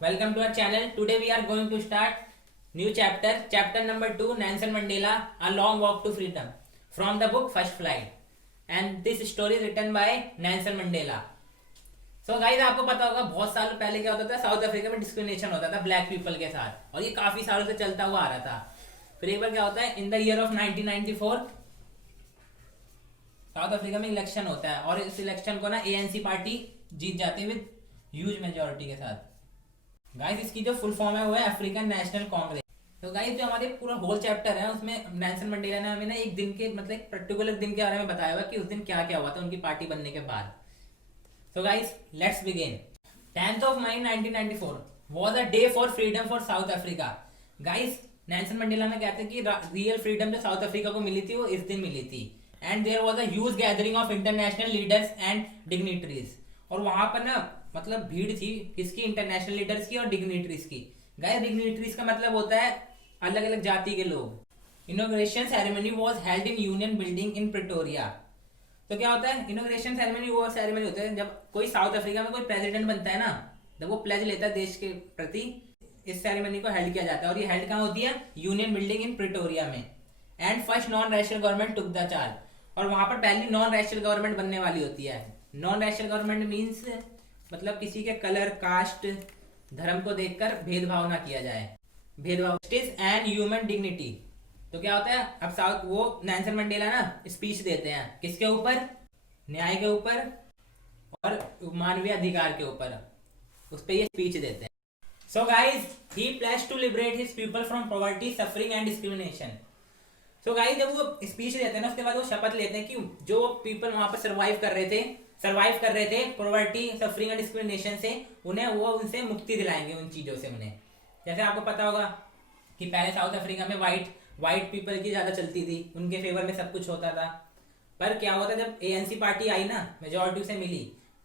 welcome to our channel. Today we are going to start new chapter number 2, Nelson Mandela, A Long Walk to Freedom, from the book First Flight. And this story is written by Nelson Mandela. So guys, आपको पता होगा बहुत साल पहले क्या होता था, south Africa में डिस्क्रिमिनेशन होता था ब्लैक पीपल के साथ, और ये काफी सालों से चलता हुआ आ रहा था. फिर एक बार क्या होता है, in the year of 1994 south Africa में इलेक्शन होता है, और इस इलेक्शन को ना एएनसी पार्टी जीत जाती है विद ह्यूज मेजोरिटी के साथ. गाइस, इसकी जो फुल फॉर्म है वो है अफ्रीकन नेशनल कांग्रेस. तो गाइस, जो हमारे पूरा होल चैप्टर है उसमें नेल्सन मंडेला ने हमें ना एक दिन के मतलब एक पर्टिकुलर दिन के बारे में बताया हुआ कि उस दिन क्या क्या हुआ था उनकी पार्टी बनने के बाद. So guys, let's begin. 10th of May 1994 was a day for freedom for South Africa. Guys, Nelson Mandela में कहते हैं कि रियल फ्रीडम जो साउथ अफ्रीका को मिली थी वो इस दिन मिली थी. And there was a huge gathering of international leaders and dignitaries. और वहां पर ना मतलब भीड़ थी किसकी, इंटरनेशनल लीडर्स की और डिग्निटरीज की. गाइस, डिग्निटरीज का मतलब होता है अलग अलग जाति के लोग. Inauguration ceremony was held in union building in Pretoria. तो क्या होता है, इनॉग्रेशन सेरेमनी वो सेरेमनी होता है जब कोई साउथ अफ्रीका में कोई प्रेसिडेंट बनता है ना, जब वो प्लेज लेता है देश के प्रति, इस सेरेमनी को हेल्ड किया जाता है. और ये हेल्ड कहाँ होती है, यूनियन बिल्डिंग इन प्रिटोरिया में. And first non rational government took the charge. और वहां पर पहली नॉन रेशनल गवर्नमेंट बनने वाली होती है. नॉन रेशनल गवर्नमेंट मीन्स मतलब किसी के कलर, कास्ट, धर्म को देखकर भेदभाव ना किया जाए. भेदभाव, जस्टिस एंड ह्यूमन डिग्निटी. तो क्या होता है, अब साउथ वो नेल्सन मंडेला ना स्पीच देते हैं किसके ऊपर, न्याय के ऊपर और मानवीय अधिकार के ऊपर, उस पर ये स्पीच देते हैं. So guys, he pleads to liberate his people from poverty, suffering and discrimination. So guys, जब वो स्पीच देते हैं ना उसके बाद वो शपथ लेते हैं कि जो पीपल वहां पर सर्वाइव कर रहे थे पॉवर्टी, सफरिंग एंड डिस्क्रिमिनेशन से, उन्हें वो उनसे मुक्ति दिलाएंगे उन चीजों से उन्हें. जैसे आपको पता होगा कि पहले साउथ अफ्रीका में व्हाइट पीपल की ज्यादा चलती थी, उनके फेवर में सब कुछ होता था. पर क्या हुआ था, जब एएनसी पार्टी आई ना, मेजोरिटी से मिली,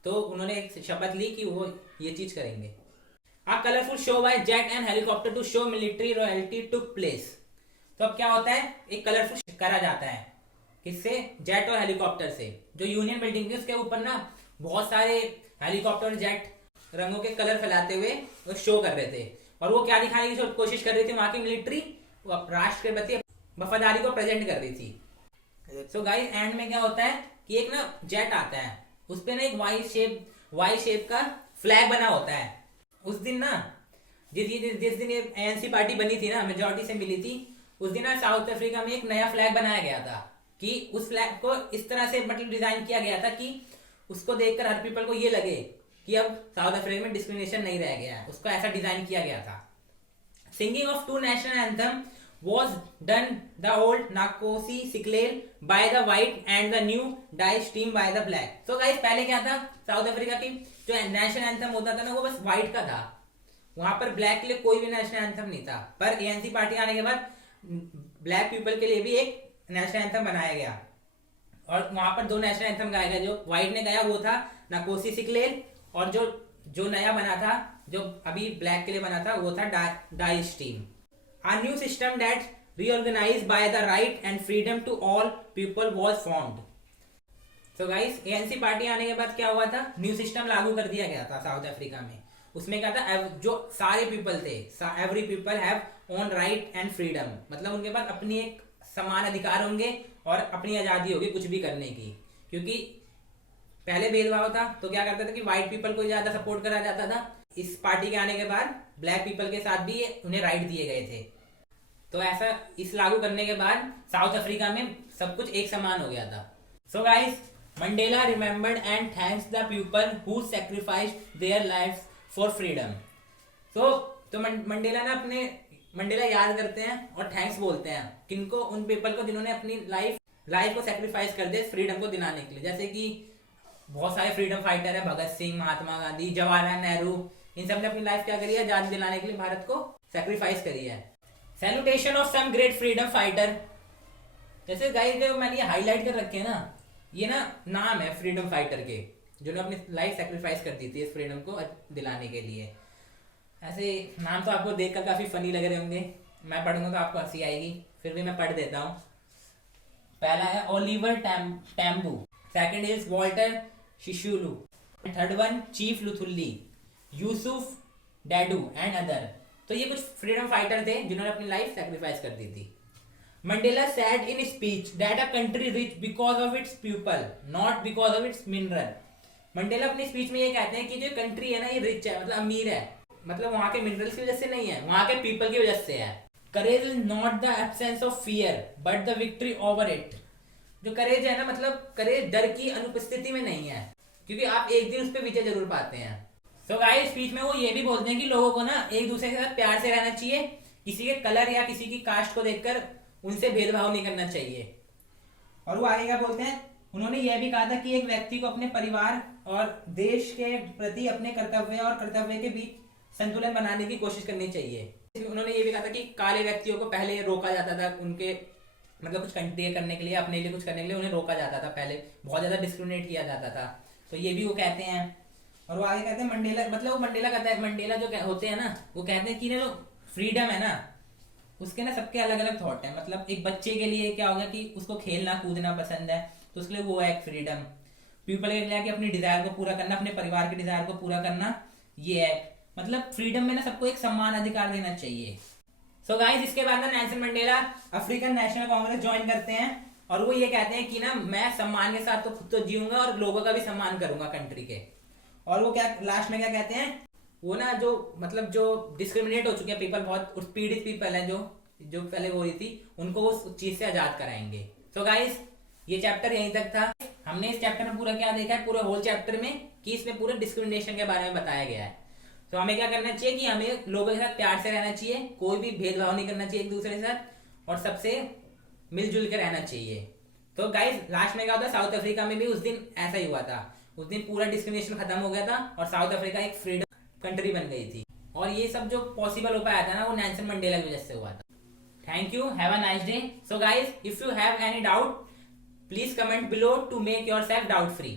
तो उन्होंने एक शपथ ली कि वो ये चीज करेंगे. A colourful show by jet and helicopter to show military royalty took place. तो अब क्या होता है, एक कलरफुल करा जाता है किससे, जेट और हेलीकॉप्टर से. जो यूनियन बिल्डिंग थी उसके ऊपर ना बहुत सारे हेलीकॉप्टर और जेट रंगों के कलर फैलाते हुए शो कर रहे थे. और वो क्या दिखाने की कोशिश कर रही थी, वहां की मिलिट्री राष्ट्र के प्रति वफादारी को प्रेजेंट कर रही थी. सो गाइस, एंड में क्या होता है कि एक ना जेट आता है, उस पे ना एक वाई शेप का फ्लैग बना होता है. उस दिन ना जिस दिन ये एएनसी पार्टी बनी थी ना, मेजोरिटी से मिली थी, उस दिन ना साउथ अफ्रीका में एक नया फ्लैग बनाया गया था कि उस फ्लैग को इस तरह से मतलब डिजाइन किया गया था कि उसको देखकर हर पीपल को ये लगे कि अब साउथ अफ्रीका में डिस्क्रिमिनेशन नहीं रह गया है. उसको ऐसा डिजाइन किया गया था. Singing of two national anthem was done the old Nkosi Sikelel by the white and the new Die Stream by the black. So guys, पहले क्या था, साउथ अफ्रीका की जो नेशनल एंथम होता था ना वो बस व्हाइट का था, वहां पर ब्लैक के लिए कोई भी नेशनल एंथम नहीं था. पर एएनसी पार्टी आने के बाद ब्लैक पीपल के लिए भी एक नेशनल एंथम बनाया गया, और वहां पर दो नेशनल एंथम गाया गया. जो व्हाइट ने गाया वो था नकोसी सिकलेल, और जो नया बना था, जो अभी ब्लैक के लिए बना था, वो था डाई स्ट्रीम. A new system that reorganized by the right and freedom to all people was formed. So guys, ANC party आने के बाद क्या हुआ था, न्यू सिस्टम लागू कर दिया गया था साउथ अफ्रीका में. उसमें क्या था, जो सारे पीपल थे, every people have own right and freedom, मतलब उनके पास अपनी एक समान अधिकार होंगे और अपनी आजादी होगी कुछ भी करने की. क्योंकि पहले भेदभाव था, तो क्या करता था कि व्हाइट पीपल को ज्यादा सपोर्ट करा जाता था. इस पार्टी के आने के बाद ब्लैक पीपल के साथ भी उन्हें राइट दिए गए थे. तो ऐसा इस लागू करने के बाद साउथ अफ्रीका में सब कुछ एक समान हो गया था. So guys, Mandela remembered and thanks the people who sacrificed their lives for freedom. तो मंडेला याद करते हैं और थैंक्स बोलते हैं किनको, उन पीपल को जिन्होंने अपनी लाइफ को सैक्रिफाइस कर दिया फ्रीडम को दिलाने के लिए. जैसे कि बहुत सारे फ्रीडम फाइटर है, भगत सिंह, महात्मा गांधी, जवाहरलाल नेहरू, इन सब ने अपनी लाइफ क्या करी है, आजादी दिलाने के लिए भारत को सैक्रिफाइस करी है. Salutation of some great freedom fighter. जैसे गाइस, जो मैंने ये हाईलाइट कर रखे हैं ना, ये ना नाम है फ्रीडम फाइटर के, जिन्होंने अपनी लाइफ सैक्रिफाइस कर दी थी इस फ्रीडम को दिलाने के लिए. ऐसे नाम तो आपको देखकर काफी फनी लग रहे होंगे, मैं पढ़ूंगा तो आपको हंसी आएगी, फिर भी मैं पढ़ देता हूँ. पहला है Oliver Tambo, second is Walter Sisulu, third one Chief Luthuli, Yusuf Dadoo and other. तो ये कुछ फ्रीडम फाइटर थे जिन्होंने अपनी लाइफ सेक्रीफाइस कर दी थी। Mandela said in speech that a country rich because of its people, not because of its mineral। Mandela अपनी speech में ये कहते हैं कि जो कंट्री है ना ये रिच है, मतलब अमीर है, मतलब वहां के मिनरल्स की वजह से नहीं है, वहां के पीपल की वजह से है। Courage is not the absence of fear but the victory over it. जो करेज है ना, मतलब करेज डर की अनुपस्थिति में नहीं है, क्योंकि आप एक दिन उस पर विजय जरूर पाते हैं। सो गाइस स्पीच में वो ये भी बोलते हैं कि लोगों को ना एक दूसरे के साथ प्यार से रहना चाहिए, किसी के कलर या किसी की कास्ट को देखकर उनसे भेदभाव नहीं करना चाहिए। और वो आगे क्या बोलते हैं, उन्होंने यह भी कहा था कि एक व्यक्ति को अपने परिवार और देश के प्रति अपने कर्तव्य और कर्तव्य के बीच संतुलन बनाने की कोशिश करनी चाहिए। उन्होंने ये भी कहा था कि काले व्यक्तियों को पहले रोका जाता था, उनके मतलब कुछ कंट्री करने के लिए, अपने लिए कुछ करने के लिए उन्हें रोका जाता था, पहले बहुत ज्यादा डिस्क्रिमिनेट किया जाता था। तो ये भी वो कहते हैं। और वो आगे कहते हैं मंडेला, मतलब वो मंडेला कहता है, मंडेला जो होते हैं ना वो कहते हैं कि जो फ्रीडम है ना उसके ना सबके अलग अलग थॉट है। मतलब एक बच्चे के लिए क्या होगा कि उसको खेलना कूदना पसंद है, तो उसके लिए वो है एक फ्रीडम। पीपल के लिए कि अपनी डिजायर को पूरा करना, अपने परिवार के डिजायर को पूरा करना, ये है। मतलब फ्रीडम में ना सबको एक समान अधिकार देना चाहिए। सो गाइस इसके बाद ना Nelson Mandela African national Congress join करते हैं और वो ये कहते हैं कि ना मैं सम्मान के साथ तो खुद तो जीऊंगा और लोगों का भी सम्मान करूंगा कंट्री के। और वो क्या लास्ट में क्या कहते हैं, वो ना जो मतलब जो डिस्क्रिमिनेट हो चुके हैं पीपल, बहुत पीड़ित पीपल है जो पहले हो रही थी, उनको वो उस चीज से आजाद कराएंगे। सो गाइस ये चैप्टर यहीं तक था। हमने इस चैप्टर में पूरा क्या देखा है, पूरे होल चैप्टर में कि इसमें पूरे डिस्क्रिमिनेशन के बारे में बताया गया है। तो हमें क्या करना चाहिए कि हमें लोगों के साथ प्यार से रहना चाहिए, कोई भी भेदभाव नहीं करना चाहिए एक दूसरे के साथ, और सबसे मिलजुल के रहना चाहिए। तो गाइस लास्ट में क्या होता है, साउथ अफ्रीका में भी उस दिन ऐसा ही हुआ था। उस दिन पूरा डिस्क्रिमिनेशन खत्म हो गया था और साउथ अफ्रीका एक फ्रीडम कंट्री बन गई थी। और ये सब जो पॉसिबल हो पाया था ना वो नेल्सन मंडेला की वजह से हुआ था। Thank you, have a nice day. So guys if you have any doubt please comment below to make yourself doubt free.